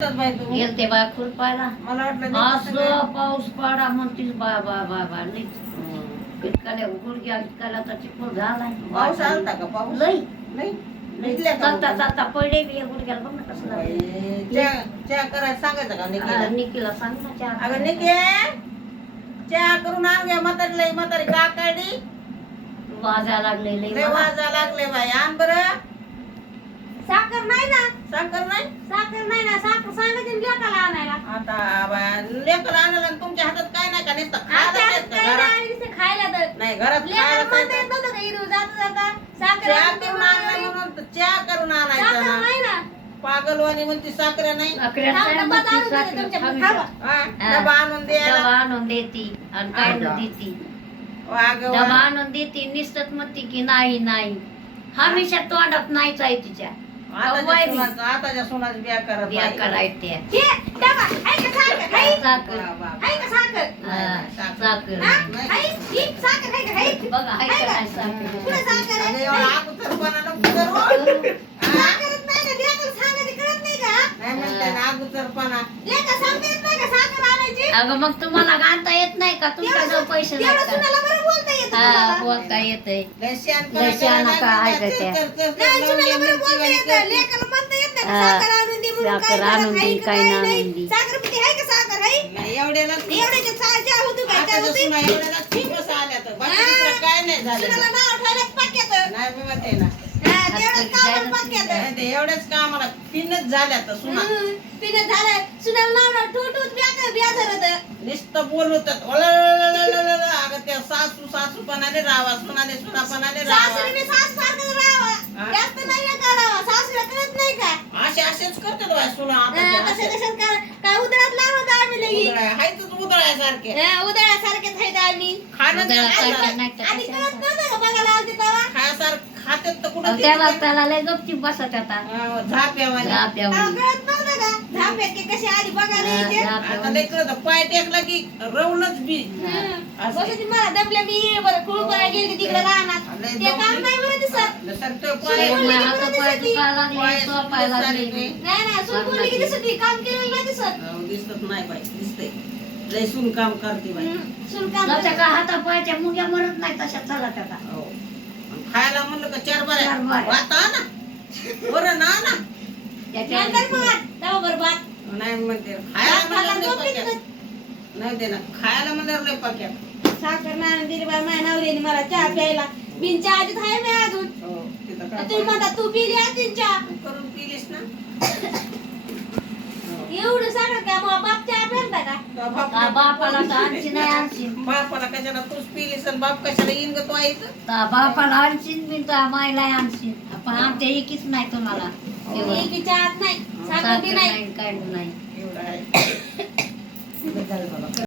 गेलते खुरपायला. असं पाऊस पडा म्हणतीस बा बा बा बा नाही. इतकाल्या गुडघ्या इतकाला तर काय. पाऊस आलता का? पाऊस? लई. नाही भिजल्या का चालता मग? चालता पडले बी या गुडघ्याला बघ ना कसं बाई, झालंय. चहा चहा करायला सांगायचं का निकीला निकीला सांग ना चहा. अगं निके चहा करून आण घ्या म्हातारी लई म्हातारी वाजायला लागले लई. वाजा लागले बाई आण बरं. साखर नाही ना? साखर नाही? साखर नाही ना साखर सांगायची लेकाला आणायला. आता बाया लेकरं आणायला आणि तुमच्या हातात काय नाही का नुसतं खायला आमच्या काही घरात? नाही, नुसतं खायला तर. नाही घरात लेकाला खायला म्हणता येत काय नव्हतं का इरू जाता जाता साखर चहा आणून दे करून म्हणून. आणला एवढी. म्हणून तर चहा करून आणायचा साखर ना. नाही ना. पागलवाणी म्हणते साखर नाही. काय म्हणती, आणून दे साखरेत तुमच्या खावी खावा. का? हा. डबा आणून द्यायला डबा आणून देती आणि काय. न देती वाग डबा आणून देती म्हणती की नाही नाही. हमेशा तोंडात नाहीच आहे तिच्या. आताच्या कव्वाय बी. सोनाचं आताच्या सोनाचं बिया करत हे, साखर? हा, हा? ही? बघा हाय का? नाही साखर? एवढा अगोदरपणा नको करू. हा? नाही म्हणते ना? अगं मग तुम्हाला घालता येत नाही का? तुमच्याजवळ पैसे तेवढं नाही का? हा. बोलता येतंय हा. साखर आणून दे काय काय आणून नाही? दे. साखर पिती आहे का साखर आहे? नाही, एवढ्याला एवढ्याच्या चहा चहा होतो काय? काय आताच्या होते? सुना एवढ्याला ठीकच आल्या तर. बाकी हा. दुसरं काय नाही झालं सुनाला नाव ठेवलंच पाक्यात. नाही मी म्हणते ना हा, तेवढंच कामाला पाक्यात. नाही, ते एवढ्याच कामाला तीनच झाल्या तर सुना हम्म, पिणं झालं. सुनाला ठेवून ठेवून ब्या- धरत. नुसतं बोलवतात ओललललललल. अगं त्या सासू सासू पणाने राहावा सुनाने सुना पणाने राहावा सासरीने सास सारखंच राहावं. जास्त नाही हे करावं. सासूला कळत नाही का? असे असेच करतात बाय सुना आता तसं तसं कर- काय उदळात लावत आम्ही लगी. हायच उदळायसारखे हा, उदळासारखेच आहेत आम्ही. खाणं उदळा आधी कळत नव्हतं का बघायला आलते तेव्हा? खात्यात तर कुठं त्याला त्याला लय गपचीप बसत आता हा? झापेत की कशी आधी बघायला हा, यायचे. आता पाय टेकला की रवलच बी. असं. बसू मला दमल्या मी ये बरं खुळ करायला गेली तिकडे राहणार लय ते काम. नाही बरं दिसत लसरतं सुई पाय बोलली की हात बरं पाय दिसती. दुखायला लागले, पाय झोपायला लागले. सुजल्यासारखे. नाही नाही सून बोलली की दिसत काम केलेलं नाही दिसत नाही बाई दिसतंय लय सून काम करते बाई हम्म. सून काम का मुंग्या मरत नाही तशा चला त्याचा हो. खायला म्हणलं का चार बऱ्या? चार बऱ्या. ना. बरं ना. ना नंतर मग तेव्हा बरोबर नाही म्हणते. खायला भात खाल्ला म्हणलं झोप लय येत पक्यात. नाही दे ना खायला म्हणल्यावर लय पक्यात साखर दिली बाय माझ्या नवऱ्याने मला चहा प्यायला. बिन चहा आधीच आहे मी अजून. हो तिथं काय तुम्ही म्हणता तू पिली आधी चहा करून पिलीस ना एवढं साखर काय मग बाप का का बापाला तर आणशी नाही आणशी बापाला कशाला तूच पिलीस आणि बाप कशाला येईन ग तू आईचं? तर बापाला आणशीन बी तर मायला आणशीन पण आमच्या एकीच नाही तुम्हाला. एवढं. एकी चहात नाही. साखर साखर बी नाही. नाही काय नाही. एवढं आहे.